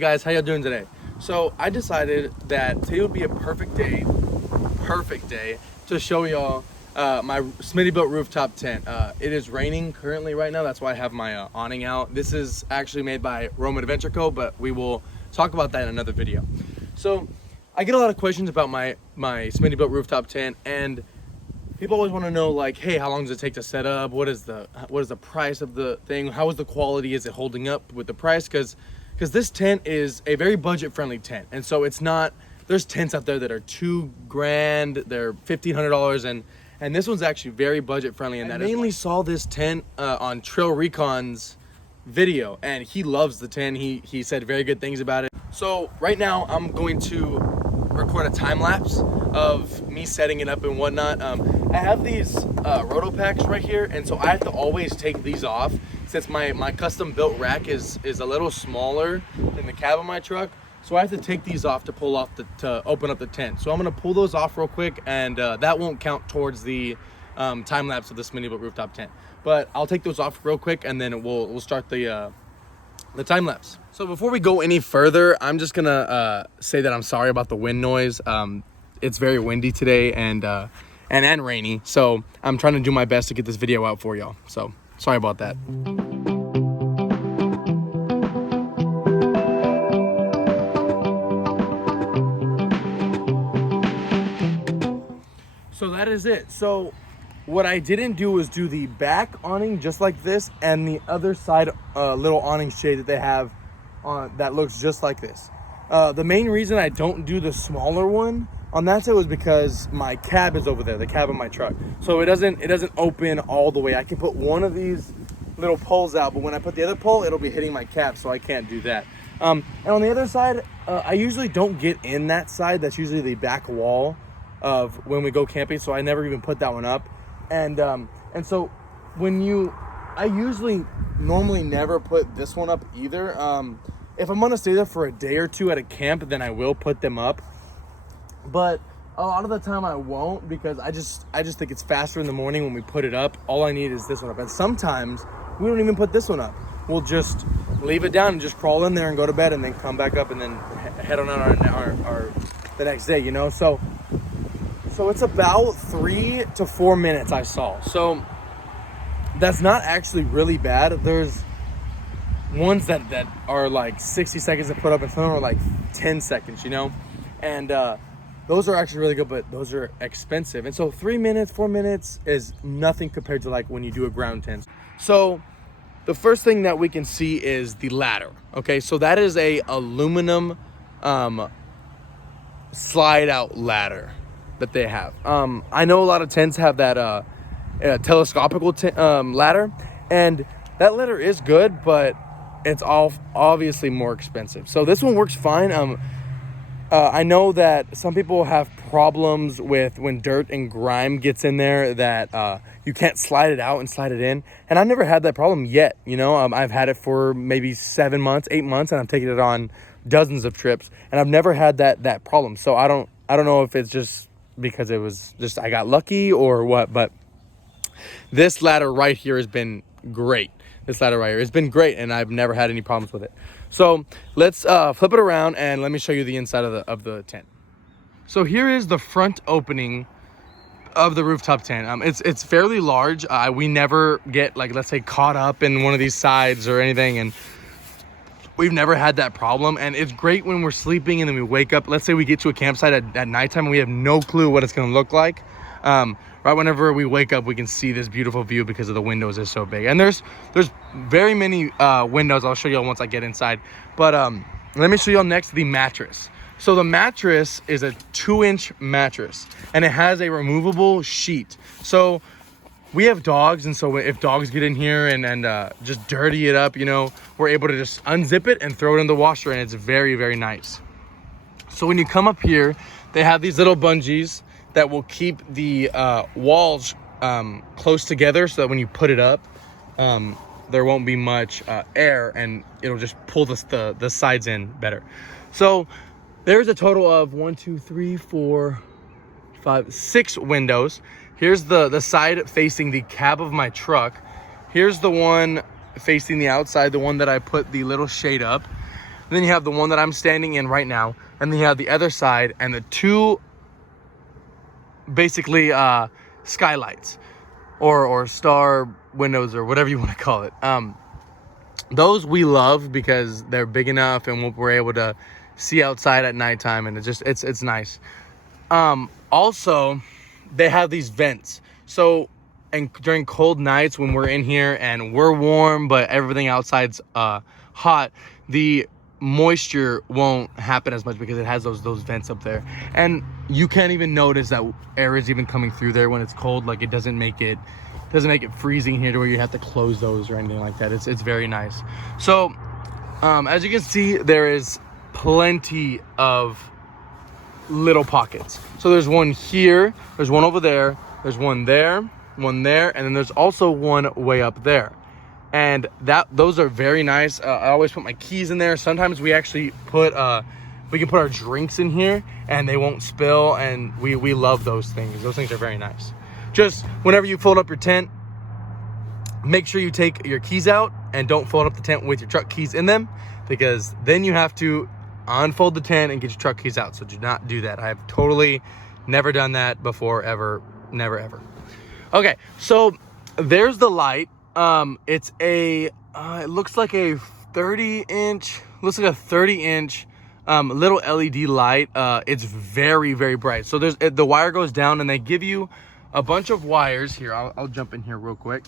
guys, how y'all doing today? So I decided that today would be a perfect day to show y'all my Smittybilt rooftop tent. It is raining currently right now, that's why I have my awning out. This is actually made by Roman Adventure Co, but we will talk about that in another video. So I get a lot of questions about my Smittybilt rooftop tent, and people always want to know, like, hey, how long does it take to set up? What is the price of the thing? How is the quality? Is it holding up with the price? Because this tent is a very budget-friendly tent, and so it's not. There's tents out there that are $2,000, they're $1,500, and this one's actually very budget-friendly. And I mainly saw this tent on Trail Recon's video, and he loves the tent. He said very good things about it. So right now I'm going to record a time lapse of me setting it up and whatnot. I have these roto packs right here, and so I have to always take these off since my custom built rack is a little smaller than the cab of my truck. So I have to take these off to pull off to open up the tent. So I'm gonna pull those off real quick, and that won't count towards the time lapse of this Smittybilt rooftop tent. But I'll take those off real quick, and then we'll start the time lapse. So before we go any further, I'm just gonna say that I'm sorry about the wind noise. It's very windy today and rainy, so I'm trying to do my best to get this video out for y'all. So sorry about that. So that is it. So what I didn't do was do the back awning just like this, and the other side little awning shade that they have on that looks just like this. The main reason I don't do the smaller one on that side was because my cab is over there, the cab of my truck. So it doesn't open all the way. I can put one of these little poles out, but when I put the other pole, it'll be hitting my cab, so I can't do that. And on the other side, I usually don't get in that side. That's usually the back wall of when we go camping, so I never even put that one up. And so I usually normally never put this one up either. If I'm gonna stay there for a day or two at a camp, then I will put them up. But a lot of the time I won't, because I just think it's faster in the morning when we put it up. All I need is this one up. And sometimes we don't even put this one up. We'll just leave it down and just crawl in there and go to bed, and then come back up and then head on our the next day, you know? So it's about 3 to 4 minutes I saw. So that's not actually really bad. There's ones that are like 60 seconds to put up, and some are like 10 seconds, you know? And those are actually really good, but those are expensive. And so 3 minutes, 4 minutes is nothing compared to like when you do a ground tent. So the first thing that we can see is the ladder. Okay, so that is a aluminum slide out ladder that they have. I know a lot of tents have that telescopical ladder, and that ladder is good, but it's obviously more expensive. So this one works fine. I know that some people have problems with when dirt and grime gets in there, that you can't slide it out and slide it in. And I've never had that problem yet. You know, I've had it for maybe 7 months, 8 months, and I've taken it on dozens of trips, and I've never had that problem. So I don't know if it's just because it was just I got lucky or what, but this ladder right here has been great. This ladder right here has been great, and I've never had any problems with it. So let's flip it around and let me show you the inside of the tent. So here is the front opening of the rooftop tent. It's fairly large. We never get, like, let's say, caught up in one of these sides or anything, and we've never had that problem. And it's great when we're sleeping and then we wake up. Let's say we get to a campsite at nighttime and we have no clue what it's gonna look like. Right whenever we wake up, we can see this beautiful view because of the windows are so big. And there's very many windows. I'll show you all once I get inside. But let me show you all next the mattress. So the mattress is a 2-inch mattress, and it has a removable sheet. So we have dogs, and so if dogs get in here and just dirty it up, you know, we're able to just unzip it and throw it in the washer, and it's very, very nice. So when you come up here, they have these little bungees that will keep the walls close together, so that when you put it up, there won't be much air, and it'll just pull the sides in better. So there's a total of 1, 2, 3, 4, 5, 6 windows. Here's the side facing the cab of my truck. Here's the one facing the outside, the one that I put the little shade up. And then you have the one that I'm standing in right now, and then you have the other side and the two basically skylights or star windows or whatever you want to call it. Those we love because they're big enough and we're able to see outside at nighttime, and it's nice. Also, they have these vents. So, and during cold nights when we're in here and we're warm, but everything outside's hot, the moisture won't happen as much because it has those vents up there. And you can't even notice that air is even coming through there when it's cold. Like, it doesn't make it freezing here to where you have to close those or anything like that. It's very nice. So, as you can see, there is plenty of little pockets. So there's one here, there's one over there, there's one there, and then there's also one way up there. And those are very nice. I always put my keys in there. Sometimes we actually put we can put our drinks in here and they won't spill, and we love those things. Those things are very nice. Just whenever you fold up your tent, make sure you take your keys out and don't fold up the tent with your truck keys in them, because then you have to unfold the tent and get your truck keys out. So do not do that. I have totally never done that before, ever, never, ever. Okay, so there's the light. It's it looks like a 30-inch, little LED light. It's very, very bright. So the wire goes down and they give you a bunch of wires here. I'll jump in here real quick.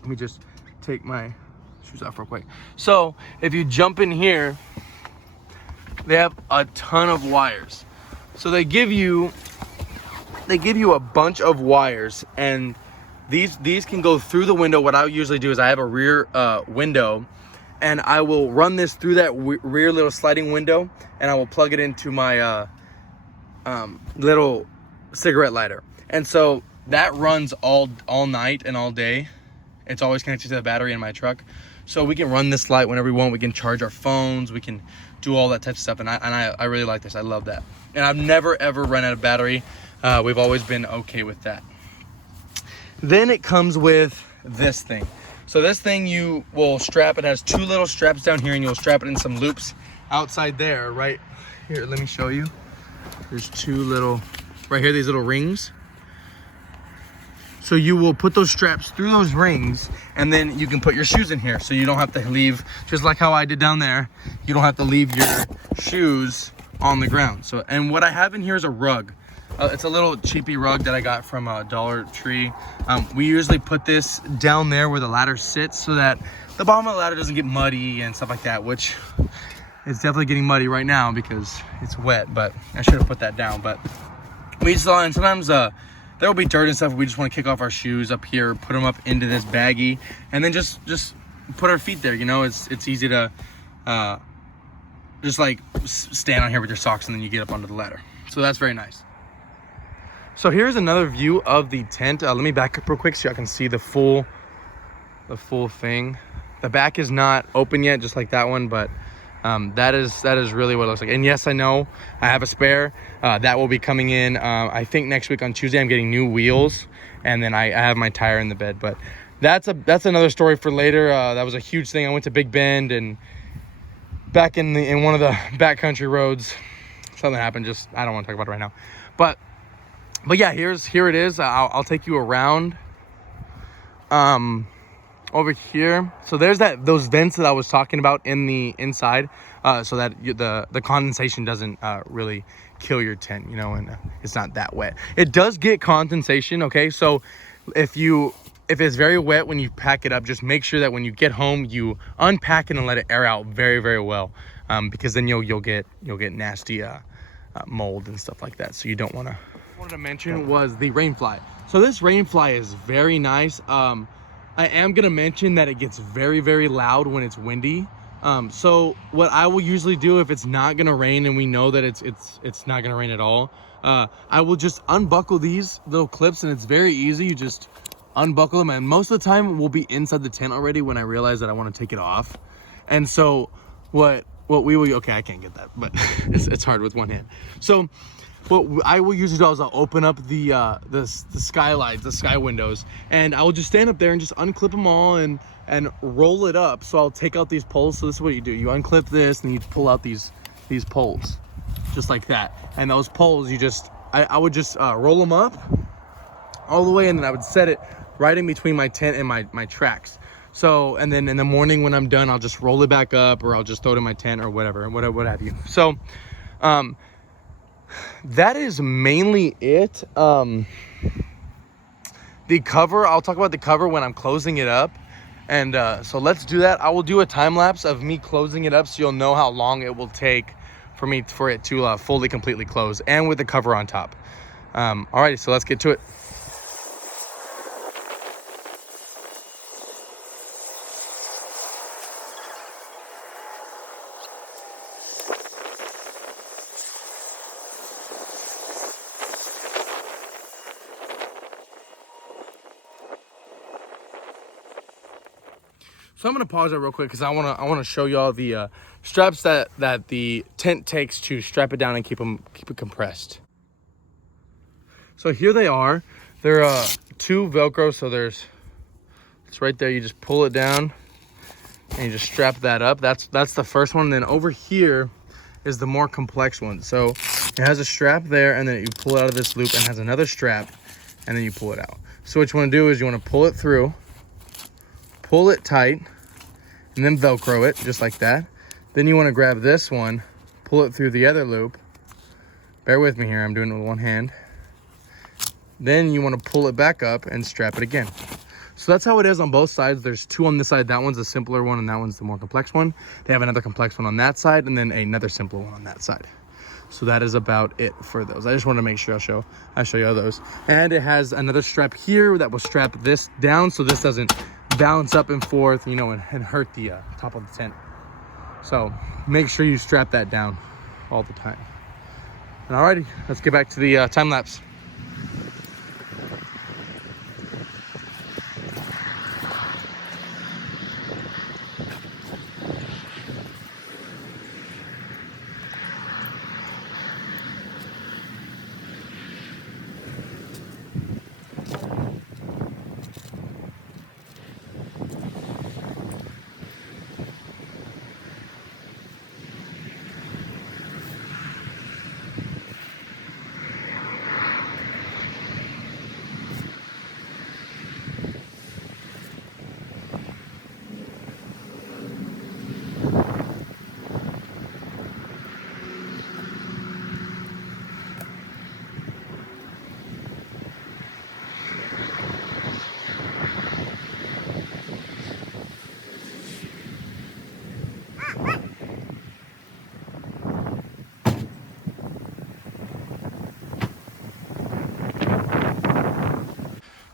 Let me just take my shoes off real quick. So if you jump in here, they have a ton of wires. So they give you a bunch of wires, and these can go through the window. What I usually do is I have a rear window, and I will run this through that rear little sliding window, and I will plug it into my little cigarette lighter. And so that runs all night and all day. It's always connected to the battery in my truck. So we can run this light whenever we want. We can charge our phones. We can do all that type of stuff. And I really like this. I love that. And I've never, ever run out of battery. We've always been okay with that. Then it comes with this thing. So this thing you will strap. It has two little straps down here, and you'll strap it in some loops outside there. Right here, let me show you. There's two little, right here, these little rings. So you will put those straps through those rings, and then you can put your shoes in here. So you don't have to leave, just like how I did down there, you don't have to leave your shoes on the ground. So, and what I have in here is a rug. It's a little cheapy rug that I got from Dollar Tree. We usually put this down there where the ladder sits so that the bottom of the ladder doesn't get muddy and stuff like that, which is definitely getting muddy right now because it's wet, but I should have put that down. But we just and sometimes there will be dirt and stuff. We just want to kick off our shoes up here, put them up into this baggie, and then just put our feet there. You know, it's easy to just like stand on here with your socks, and then you get up onto the ladder. So that's very nice. So here's another view of the tent. Let me back up real quick so y'all can see the full thing. The back is not open yet, just like that one, but that is really what it looks like. And yes, I know I have a spare that will be coming in. I think next week on Tuesday I'm getting new wheels, and then I have my tire in the bed. But that's another story for later. That was a huge thing. I went to Big Bend, and back in one of the backcountry roads, something happened. Just I don't want to talk about it right now. But yeah, here it is. I'll take you around. Over here, so there's those vents that I was talking about in the inside, so that the condensation doesn't really kill your tent, you know, and it's not that wet. It does get condensation, okay? So if it's very wet when you pack it up, just make sure that when you get home you unpack it and let it air out very, very well, because then you'll get nasty mold and stuff like that. So you don't want to. What I wanted to mention was the Rainfly. So this Rainfly is very nice. I am gonna mention that it gets very, very loud when it's windy. So what I will usually do if it's not gonna rain and we know that it's not gonna rain at all, I will just unbuckle these little clips, and it's very easy. You just unbuckle them, and most of the time we'll be inside the tent already when I realize that I want to take it off. And so what we will, okay, I can't get that, but it's hard with one hand. So what I will usually do is I'll open up the skylights, the sky windows, and I will just stand up there and just unclip them all and roll it up. So I'll take out these poles. So this is what you do. You unclip this and you pull out these poles, just like that. And those poles, I would just roll them up all the way, and then I would set it right in between my tent and my tracks. So, and then in the morning when I'm done, I'll just roll it back up, or I'll just throw it in my tent or whatever, what have you. So, that is mainly it. The cover, I'll talk about the cover when I'm closing it up. And so let's do that. I will do a time lapse of me closing it up so you'll know how long it will take for it to fully, completely close, and with the cover on top. Alrighty, so let's get to it. So I'm gonna pause it real quick because I wanna show y'all the straps that the tent takes to strap it down and keep it compressed. So here they are. They're 2 Velcro. So it's right there. You just pull it down and you just strap that up. That's the first one. And then over here is the more complex one. So it has a strap there, and then you pull it out of this loop, and has another strap, and then you pull it out. So what you want to do is you want to pull it through, pull it tight, and then Velcro it just like that. Then you want to grab this one, pull it through the other loop. Bear with me here, I'm doing it with one hand. Then you want to pull it back up and strap it again. So that's how it is on both sides. There's 2 on this side. That one's the simpler one, and that one's the more complex one. They have another complex one on that side, and then another simpler one on that side. So that is about it for those. I just wanted to make sure I show you all those. And it has another strap here that will strap this down so this doesn't bounce up and forth, you know, and hurt the top of the tent. So make sure you strap that down all the time. And alrighty, let's get back to the time lapse.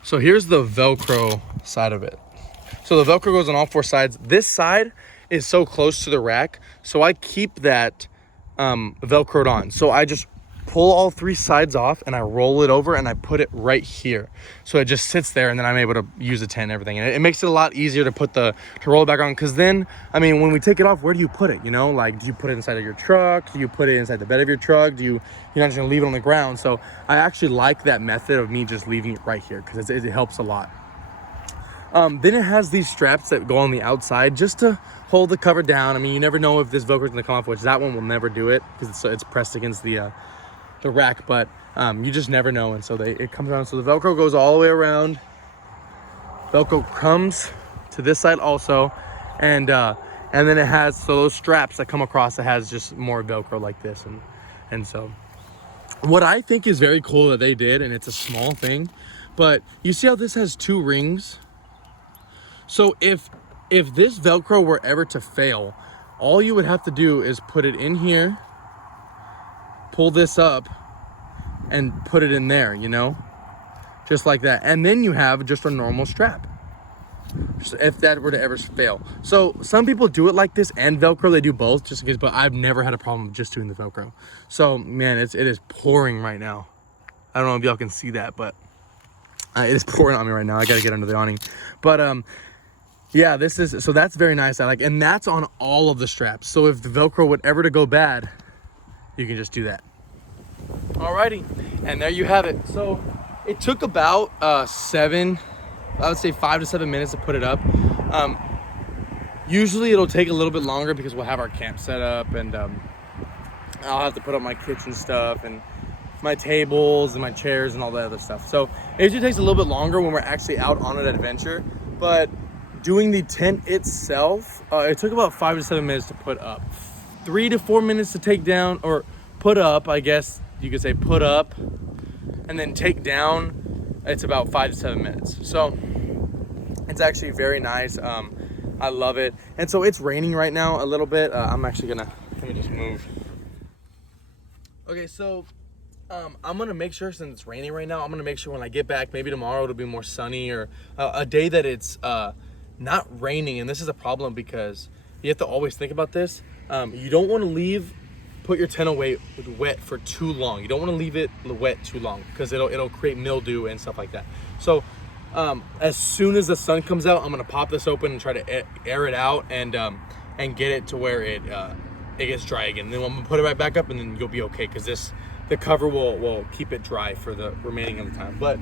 So here's the Velcro side of it. So the Velcro goes on all 4 sides. This side is so close to the rack, so I keep that Velcroed on. So I just pull all 3 sides off and I roll it over and I put it right here. So it just sits there, and then I'm able to use the tent and everything. And it makes it a lot easier to roll it back on, because then, I mean, when we take it off, where do you put it? You know, like, do you put it inside of your truck? Do you put it inside the bed of your truck? You're not just gonna leave it on the ground. So I actually like that method of me just leaving it right here, because it helps a lot. Then it has these straps that go on the outside just to hold the cover down. I mean, you never know if this Velcro is gonna come off, which that one will never do it because it's pressed against the rack, but you just never know. And so it comes around. So the Velcro goes all the way around. Velcro comes to this side also, and then it has, so those straps that come across, it has just more Velcro like this. And so what I think is very cool that they did, and it's a small thing, but you see how this has 2 rings? So if this Velcro were ever to fail, all you would have to do is put it in here, pull this up, and put it in there, you know, just like that. And then you have just a normal strap, if that were to ever fail. So some people do it like this and Velcro. They do both just in case, but I've never had a problem with just doing the Velcro. So man, it is pouring right now. I don't know if y'all can see that, but it is pouring on me right now. I gotta get under the awning. But yeah, so that's very nice. I like, and that's on all of the straps. So if the Velcro would ever to go bad, you can just do that. Alrighty, and there you have it. So it took about I would say 5 to 7 minutes to put it up. Usually it'll take a little bit longer because we'll have our camp set up, and I'll have to put up my kitchen stuff and my tables and my chairs and all that other stuff. So it usually takes a little bit longer when we're actually out on an adventure. But doing the tent itself, it took about 5 to 7 minutes to put up, 3 to 4 minutes to take down, or put up, I guess you could say put up, and then take down, it's about 5 to 7 minutes. So it's actually very nice. I love it. And so it's raining right now a little bit. I'm actually gonna, let me just move. Okay, so I'm gonna make sure, since it's raining right now, I'm gonna make sure when I get back, maybe tomorrow it'll be more sunny, or a day that it's not raining. And this is a problem because you have to always think about this. You don't want to put your tent away wet for too long. You don't want to leave it wet too long because it'll create mildew and stuff like that. So as soon as the sun comes out, I'm gonna pop this open and try to air it out and get it to where it gets dry again. Then I'm gonna put it right back up, and then you'll be okay, because the cover will keep it dry for the remaining of the time. But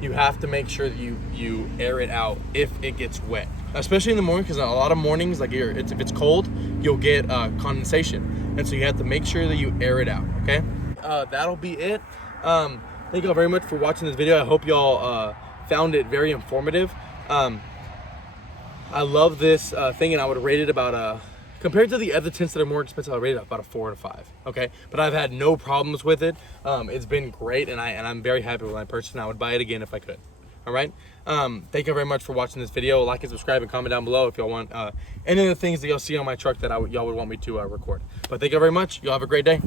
you have to make sure that you air it out if it gets wet, especially in the morning, because a lot of mornings, like if it's cold, you'll get condensation, and so you have to make sure that you air it out. Okay, that'll be it. Thank y'all very much for watching this video. I hope y'all found it very informative. I love this thing, and I would rate it about compared to the other tents that are more expensive, I rate it about a 4 out of 5. Okay, but I've had no problems with it. It's been great, and I'm very happy with my purchase, and I would buy it again if I could. All right. Thank you very much for watching this video. Like and subscribe and comment down below if y'all want any of the things that y'all see on my truck that y'all would want me to record. But thank you very much. Y'all have a great day.